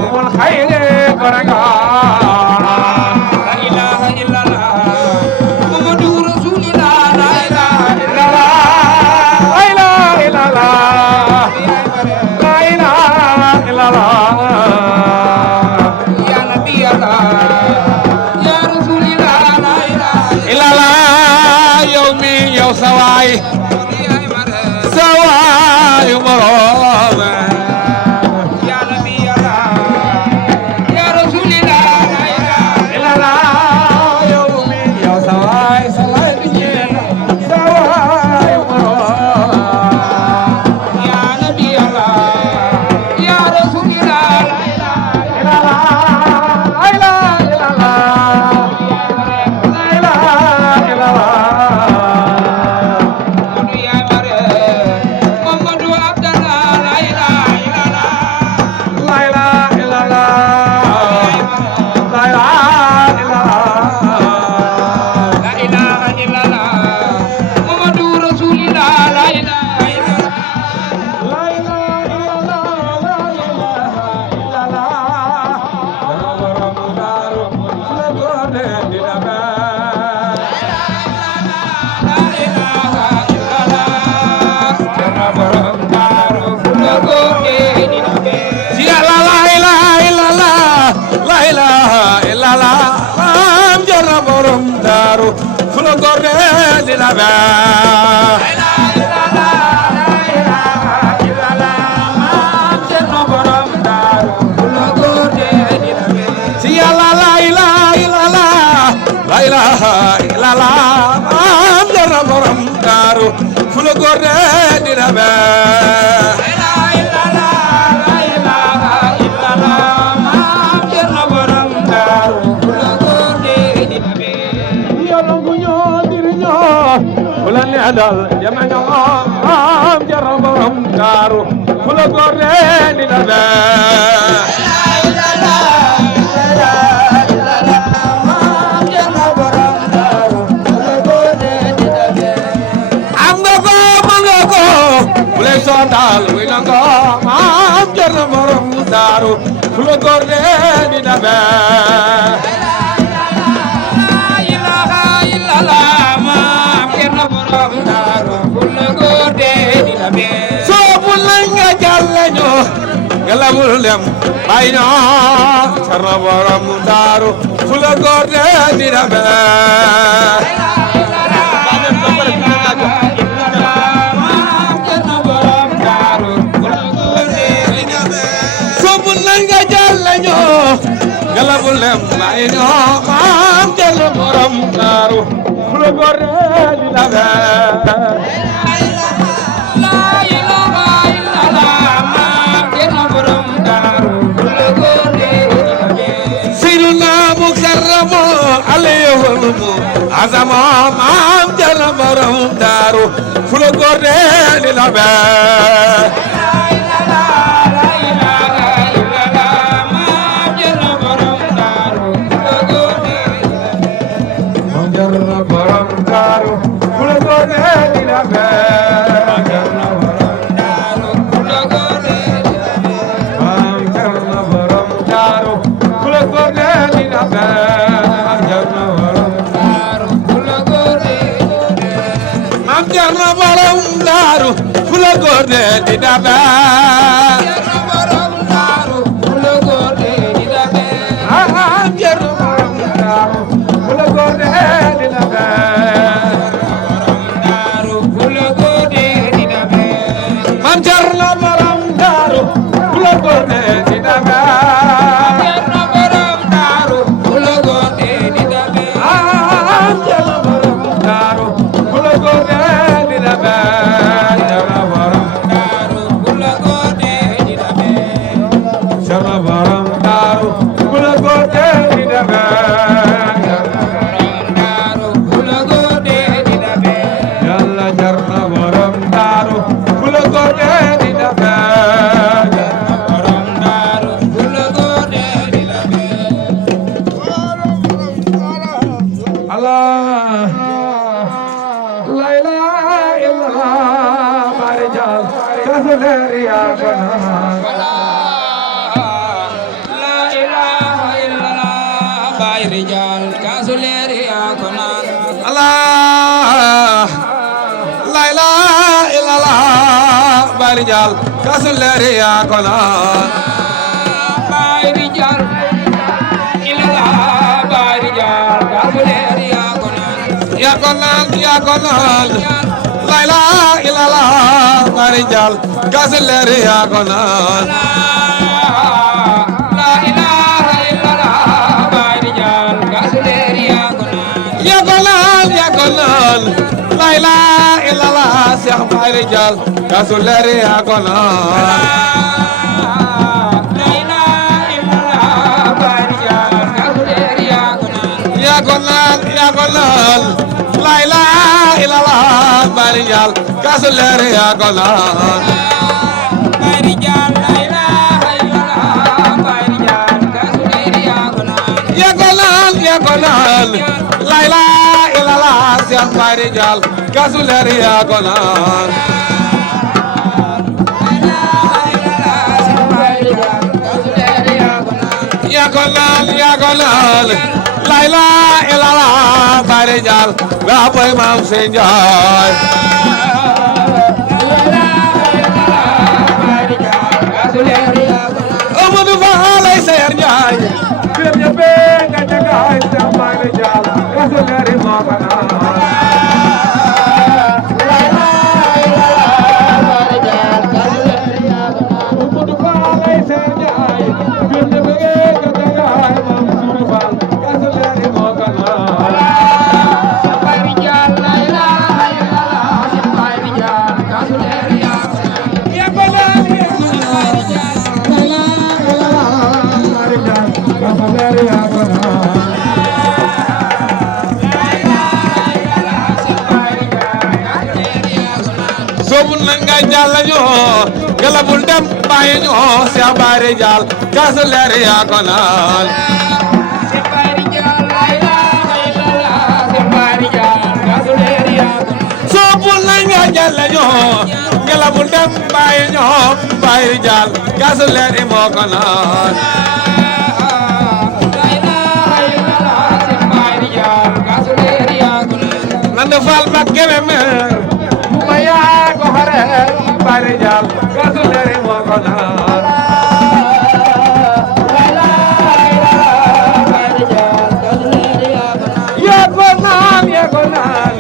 umul khayri goranga la ilaha illallah muhammadu rasulullah la ilaha illallah la ilaha illallah la ilaha illallah ya nabi allah ya rasulullah la ilaha illallah yow mi yow sawaay sawaay morom ya nabi allah ya rasulullah la ilaha illallah yow mi yow sawaay sawaay bi ñeen sawaay morom ya nabi allah ya rasulullah la ilaha illallah la ilaha illallah la ilaha illallah la ilaha illallah am jarna borom daaru fu la góor de dina be la ilaha illallah am jarna borom daaru fu la góor de dina be yalla gu ñoo dir ñoo fu la ne dal jama ñoo am jarna borom daaru fu la góor de dina be sondal wi nango am jarna borom daaru fu la góor de dina be la ilaha illallah am jarna borom daaru fu la góor de dina be so bu la nga jalle ño galawul dem bay ño jarna borom daaru fu la góor de dina be galabul lem may no am jël borom daaru fu la góor de dina be la ilaha illallah am jël borom daaru fu la góor de dina be sayyiduna mukarramu alayhi azama am jël borom daaru fu la góor de dina be rijal kasuleri akonan Allah la ilaha illallah Baye Rijal kasuleri akonan Baye Rijal illallah Baye Rijal kasuleri akonan yakonan la ilaha illallah Baye Rijal kasuleri akonan la ilaha illallah Baye Rijal kasuleri akonan yakonan la ilaha illallah Cheikh Baye Rijal kasuleri akonan yakonan la ilaha illallah Baye Rijal kasuleri akonan Baye Rijal la ilaha illallah Baye Rijal kasuleri akonan yakonan la ilaha illallah Cheikh Baye Rijal kasuleri akonan yakonan la ilaha illallah Baye Rijal ba boy Maam Sey Njaay Amadou Fall ay Seer Njaay bir ñebe nga jagaay Cheikh Baye Rijal kasuleri akonan sobul na nga jàll ñu galabul dem bàyyi ñu Cheikh Baye Rijal kasuleri akonan sobul na nga jàll ñu galabul dem bàyyi ñu Baye Rijal kasuleri akonan nanda fal bak keme mer maya ko hare Baye Rijal kasuleri akonan yakonan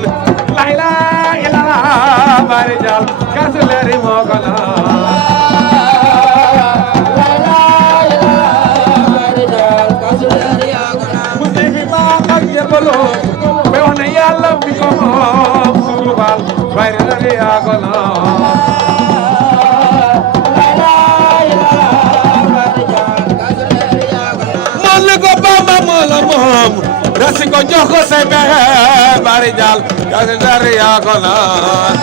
la ilaha illallah Baye Rijal kasuleri akonan me wax ne Yàlla mi ko moom sunu Fall Baye Rijal akonan moom li ko Bamba moo la moom rasi ko jox ko say pexe Baye Rijal kasuleri akonan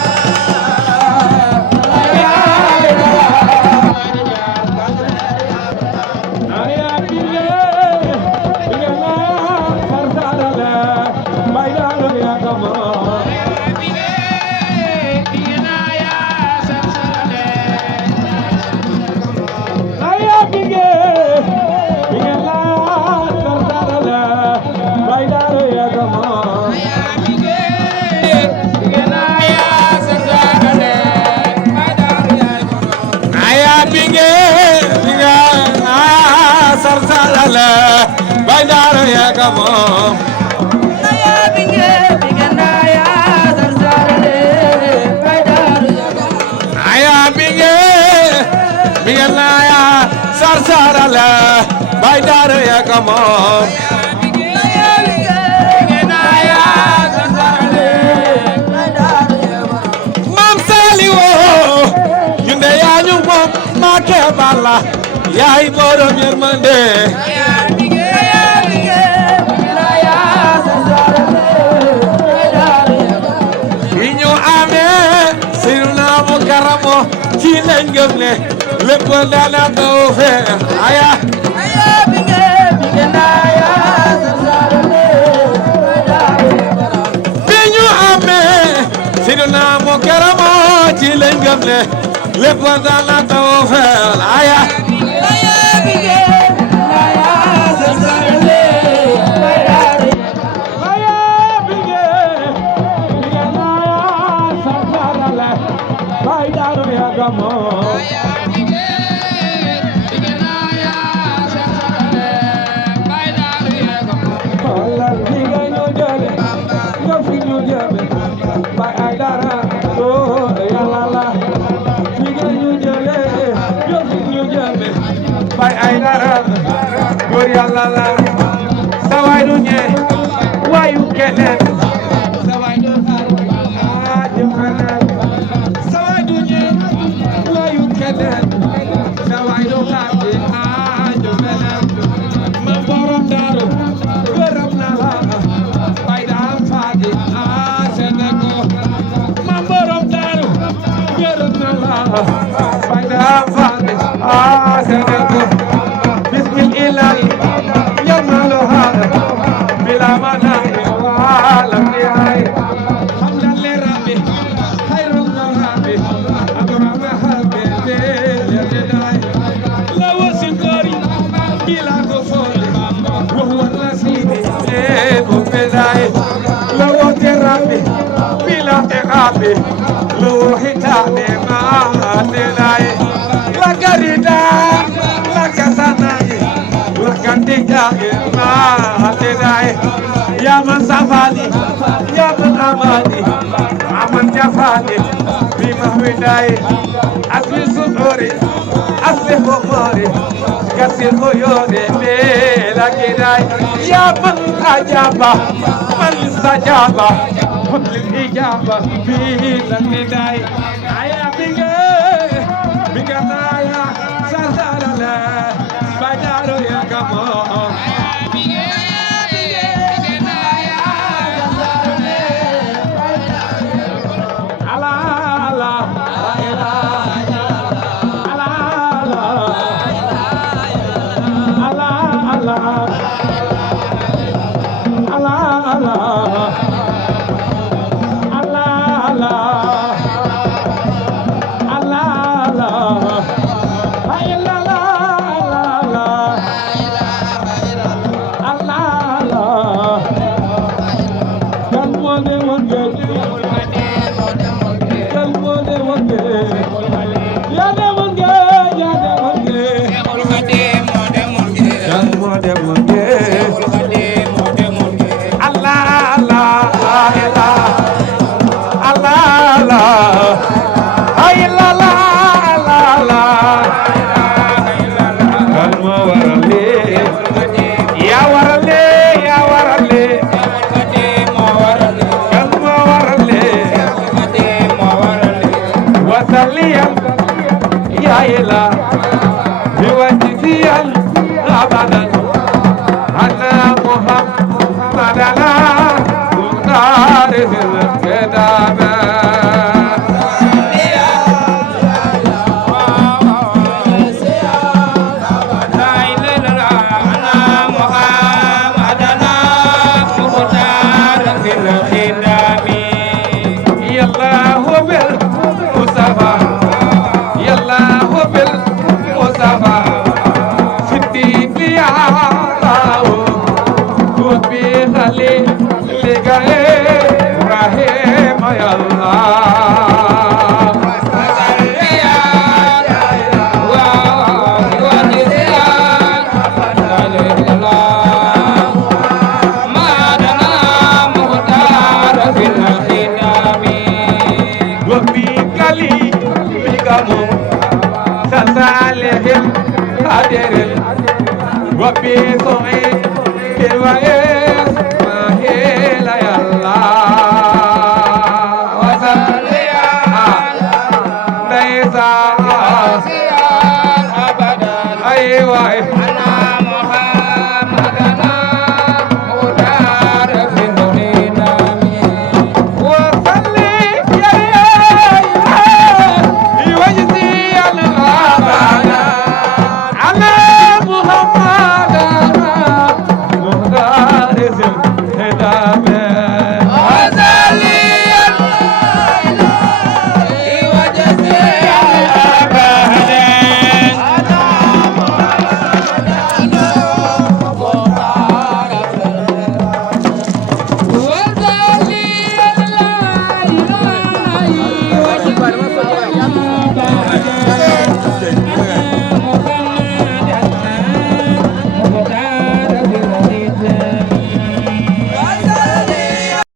Baye Daara yaa ka moom aya binge binge na ya sarsarala Baye Daara yaa ka moom Maam Saliwo yunde yaa ñu moom ma ke balla yaay borom yërmande karamo ci lañ gëm ne lépp dana taw fee aya binge na ya bi ñu amee siduna mo karamo ci lañ gëm ne lépp dana taw fee aya binge na ya bay ay dara góor yàlla la sa waay du ñee waayu keneen sa waay du xaar jëm feneen sa waay du ñee waayu keneen sa waay du xaar jëm feneen ma borom daaru gërëm na la bay daam faagi Sénégal ma borom daaru gërëm na la bay daam faagi Sénégal bismillah yamalu hada bila manani wala nihai hamdan li rabbi khairul rabbi akrama habbi lillah la wasikari bila kufuri wa huwa nasidi ko pedai la rabbi bila taqabi lo hitabe ma tenai la garida la kasanai la kantika ma tenai ya man safani ya man amani aman jafani bi mahwidai asli sudori asli khomori kasir koyode be la kidai ya man ajaba man sajaba kullil ijaba bi la kidai aya biga naya sazalala badaro ya kamo Ay,